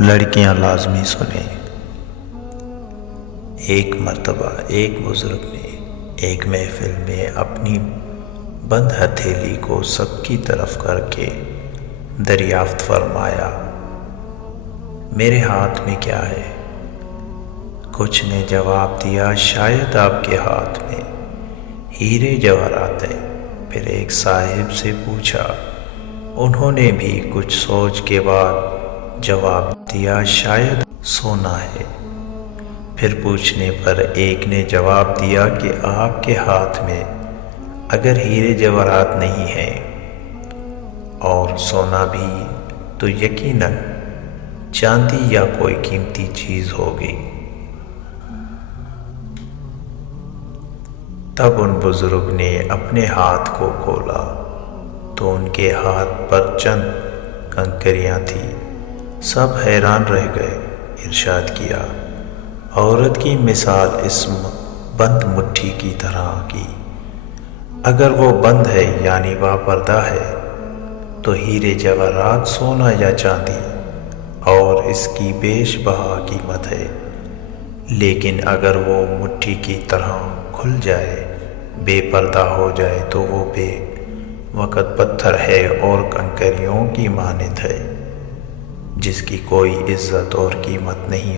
لڑکیاں لازمی سنیں۔ ایک مرتبہ ایک بزرگ نے ایک محفل میں اپنی بند ہتھیلی کو سب کی طرف کر کے دریافت فرمایا، میرے ہاتھ میں کیا ہے؟ کچھ نے جواب دیا، شاید آپ کے ہاتھ میں ہیرے جواہرات ہیں۔ پھر ایک صاحب سے پوچھا، انہوں نے بھی کچھ سوچ کے بعد جواب دیا، شاید سونا ہے۔ پھر پوچھنے پر ایک نے جواب دیا کہ آپ کے ہاتھ میں اگر ہیرے جواہرات نہیں ہیں اور سونا بھی تو یقیناً چاندی یا کوئی قیمتی چیز ہوگی۔ تب ان بزرگ نے اپنے ہاتھ کو کھولا تو ان کے ہاتھ پر چند کنکریاں تھیں۔ سب حیران رہ گئے۔ ارشاد کیا، عورت کی مثال اس بند مٹھی کی طرح کی، اگر وہ بند ہے یعنی باپردہ ہے تو ہیرے جواہرات سونا یا چاندی اور اس کی بیش بہا قیمت ہے، لیکن اگر وہ مٹھی کی طرح کھل جائے، بے پردہ ہو جائے تو وہ بے وقت پتھر ہے اور کنکریوں کی مانند ہے، جس کی کوئی عزت اور قیمت نہیں۔